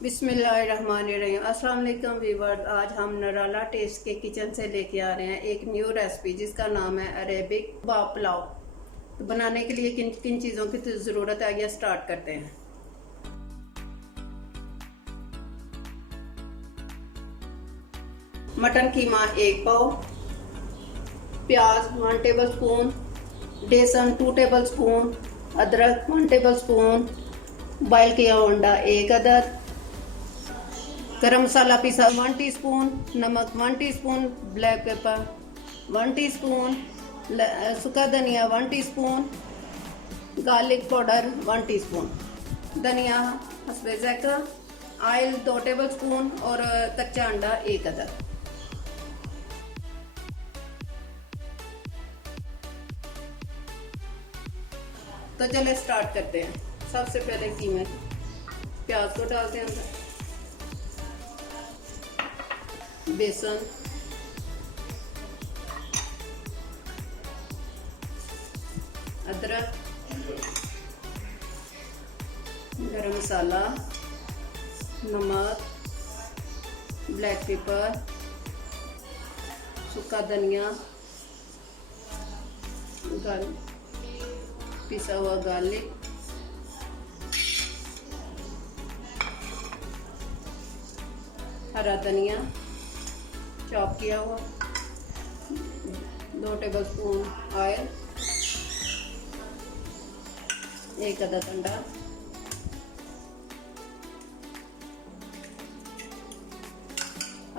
बिस्मिल्लाहिर्रहमानिर्रहीम। अस्सलाम वालेकुम व्यूअर्स, आज हम नराला टेस्ट के किचन से लेके आ रहे हैं एक न्यू रेसिपी जिसका नाम है अरेबिक कबाब पुलाव। तो बनाने के लिए किन किन चीज़ों की ज़रूरत है, आइए स्टार्ट करते हैं। मटन कीमा 1 पाव, प्याज 1 टेबल स्पून, बेसन 2 टेबल स्पून, अदरक 1 टेबल स्पून, बॉयल किया अंडा 1 अदद, गरम मसाला पीसा 1 टीस्पून, नमक 1 टीस्पून, ब्लैक पेपर 1 टीस्पून, सूखा धनिया 1 टीस्पून, गार्लिक पाउडर 1 टीस्पून, धनिया हस्बे ज़ायका, ऑयल 2 टेबल स्पून और कच्चा अंडा 1 अदद। तो चलिए स्टार्ट करते हैं। सबसे पहले कीमे प्याज को डालते हैं अंदर, बेसन, अदरक, गरम मसाला, नमक, ब्लैक पेपर, सूखा धनिया, पिसा हुआ गार्लिक, हरा धनिया चॉप किया हुआ, 2 टेबल स्पून ऑयल, 1 अदद अंडा,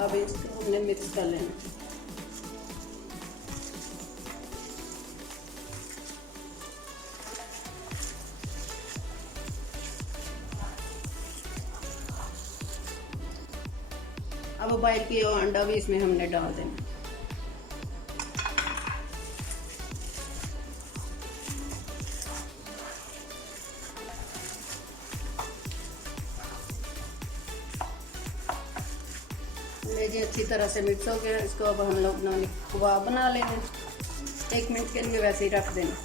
अब इसको हमने मिक्स कर लेना। अब बॉयल किया हुआ अंडा भी इसमें हमने डाल देना। जी अच्छी तरह से मिक्स हो गया। इसको अब हम लोग कबाब बना लेंगे। 1 मिनट के लिए वैसे ही रख देना।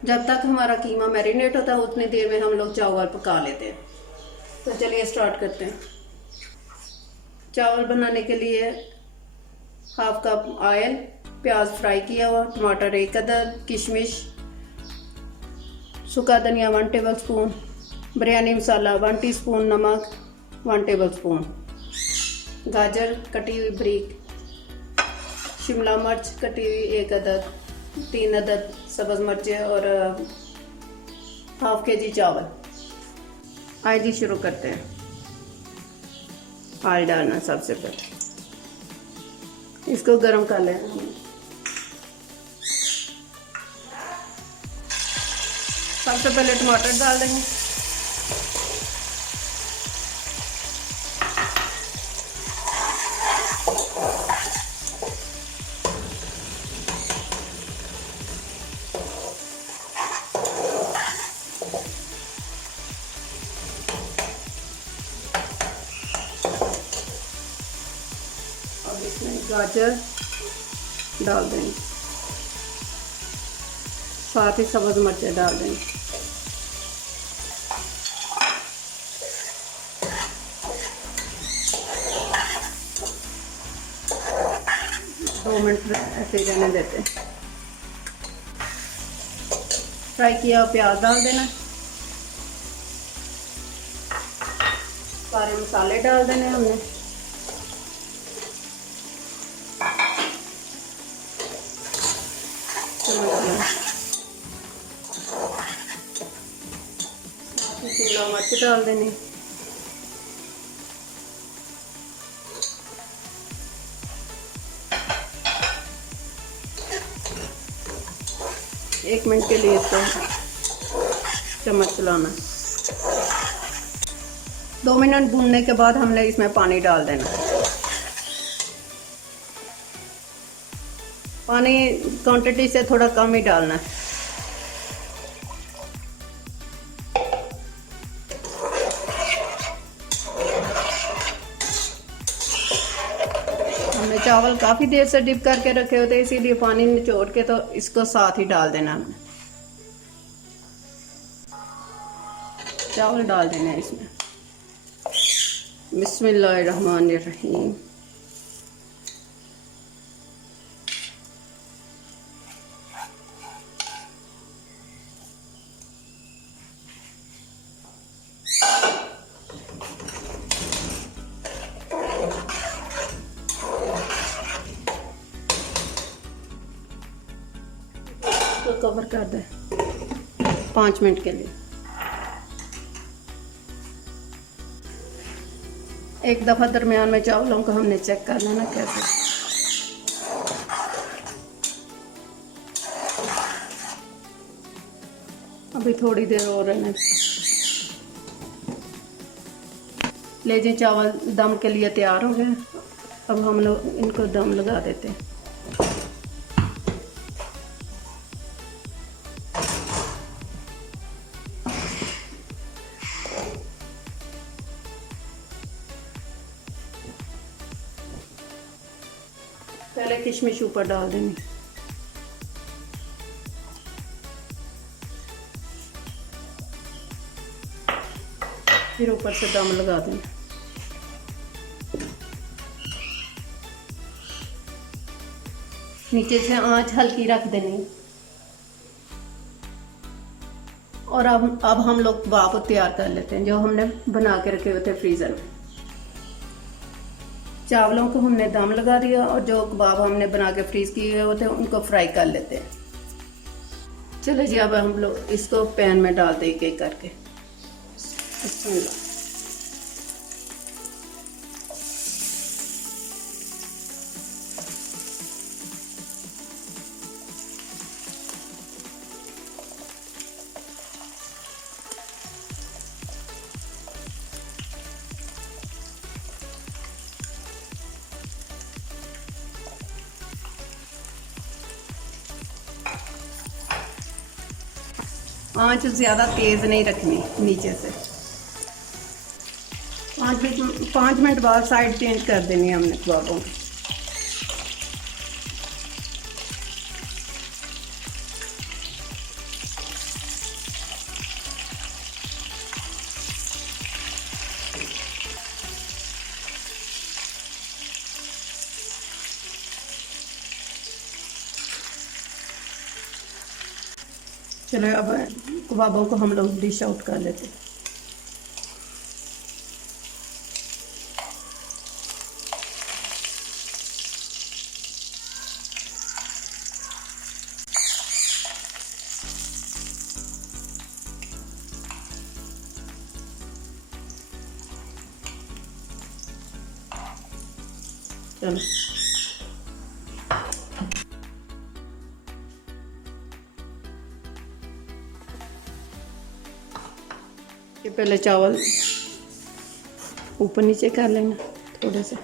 जब तक हमारा कीमा मैरिनेट होता है उतनी देर में हम लोग चावल पका लेते हैं। तो चलिए स्टार्ट करते हैं। चावल बनाने के लिए 1/2 कप ऑयल, प्याज फ्राई किया हुआ, टमाटर 1 अदद, किशमिश, सूखा धनिया 1 टेबल स्पून, बिरयानी मसाला 1 टीस्पून, नमक 1 टेबल स्पून, गाजर कटी हुई बारीक, शिमला मिर्च कटी हुई 1 अदद, 3 अदद सब्ज़ मिर्चें और 1/2 kg चावल। आइए जी शुरू करते हैं। ऑयल डालना सबसे पहले, इसको गर्म कर लेना। सबसे पहले टमाटर डाल देंगे, और इसमें गाजर डाल देंगे, साथ ही सब्ज़ मिर्चें डाल देंगे। दो मिनट ऐसे ही रहने देते हैं। फ्राई किया प्याज डाल देना, सारे मसाले डाल देने हमने, शिमला मिर्च डाल देने, एक मिनट के लिए इसको चम्मच चलाना। 2 मिनट भूनने के बाद हमने इसमें पानी डाल देना। पानी क्वांटिटी से थोड़ा कम ही डालना है। हमने चावल काफ़ी देर से डिप करके रखे होते, इसीलिए पानी निचोड़ के तो इसको साथ ही डाल देना हमने। चावल डाल देना है इसमें। बिस्मिल्लाहिर्रहमानिर्रहीम। तो कवर कर दे 5 मिनट के लिए। एक दफ़ा दरमियान में चावलों को हमने चेक कर लेना कैसे। अभी थोड़ी देर और रहने। ले जी, चावल दम के लिए तैयार हो गए। अब हम लोग इनको दम लगा देते हैं। पहले किशमिश ऊपर डाल देंगे, फिर ऊपर से दम लगा देंगे। नीचे से आंच हल्की रख देनी। और अब हम लोग कबाब तैयार कर लेते हैं जो हमने बना के रखे हुए थे फ्रीज़र में। चावलों को हमने दम लगा दिया और जो कबाब हमने बना के फ्रीज किए हुए थे उनको फ्राई कर लेते हैं। चलो जी, अब हम लोग इसको पैन में डाल दें एक एक करके। आंच ज़्यादा तेज़ नहीं रखनी, नीचे से 5 मिनट बाद साइड चेंज कर देनी है हमने कबाबों की। चलो अब कबाबों को हम लोग डिश आउट कर लेते हैं। चलो ये पहले चावल ऊपर नीचे कर लेना थोड़े से।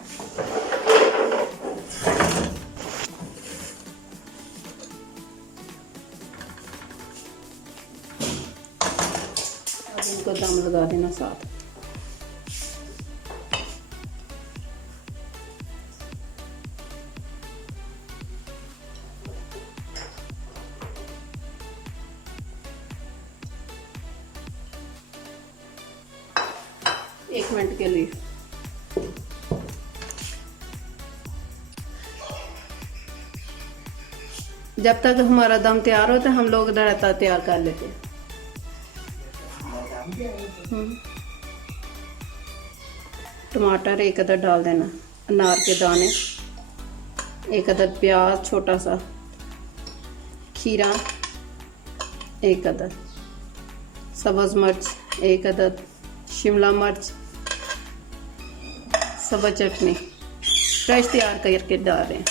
अब इनको दम लगा देना साथ। एक मिनट के लिए। जब तक हमारा दम तैयार होता है हम लोग रायता तैयार कर लेते हैं। टमाटर 1 अदद डाल देना, अनार के दाने 1 अदद, प्याज छोटा सा, खीरा 1 अदद, सब्ज़ मिर्च 1 अदद, शिमला मिर्च, सब्ज़ चटनी फ्रेश तैयार करके डाल रहे हैं।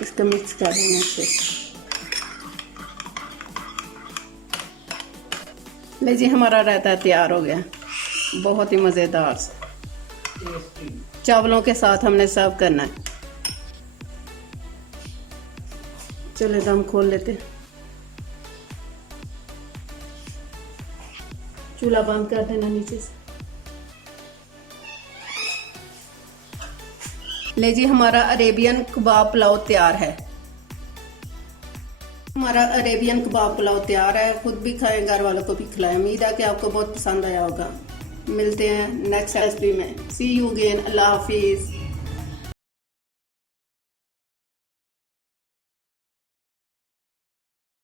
इसको मिक्स कर देना अच्छे से। ले जी, हमारा रायता तैयार हो गया, बहुत ही मज़ेदार सा। चावलों के साथ हमने सर्व करना है। चलो दम खोल लेते हैं। चूल्हा बंद कर देना नीचे से। ले जी, हमारा अरेबियन कबाब पुलाव तैयार है। हमारा अरेबियन कबाब पुलाव तैयार है। खुद भी खाएं, घर वालों को भी खिलाएं। उम्मीद है कि आपको बहुत पसंद आया होगा। मिलते हैं नेक्स्ट रेसिपी में। सी यू अगेन। Allah Hafiz.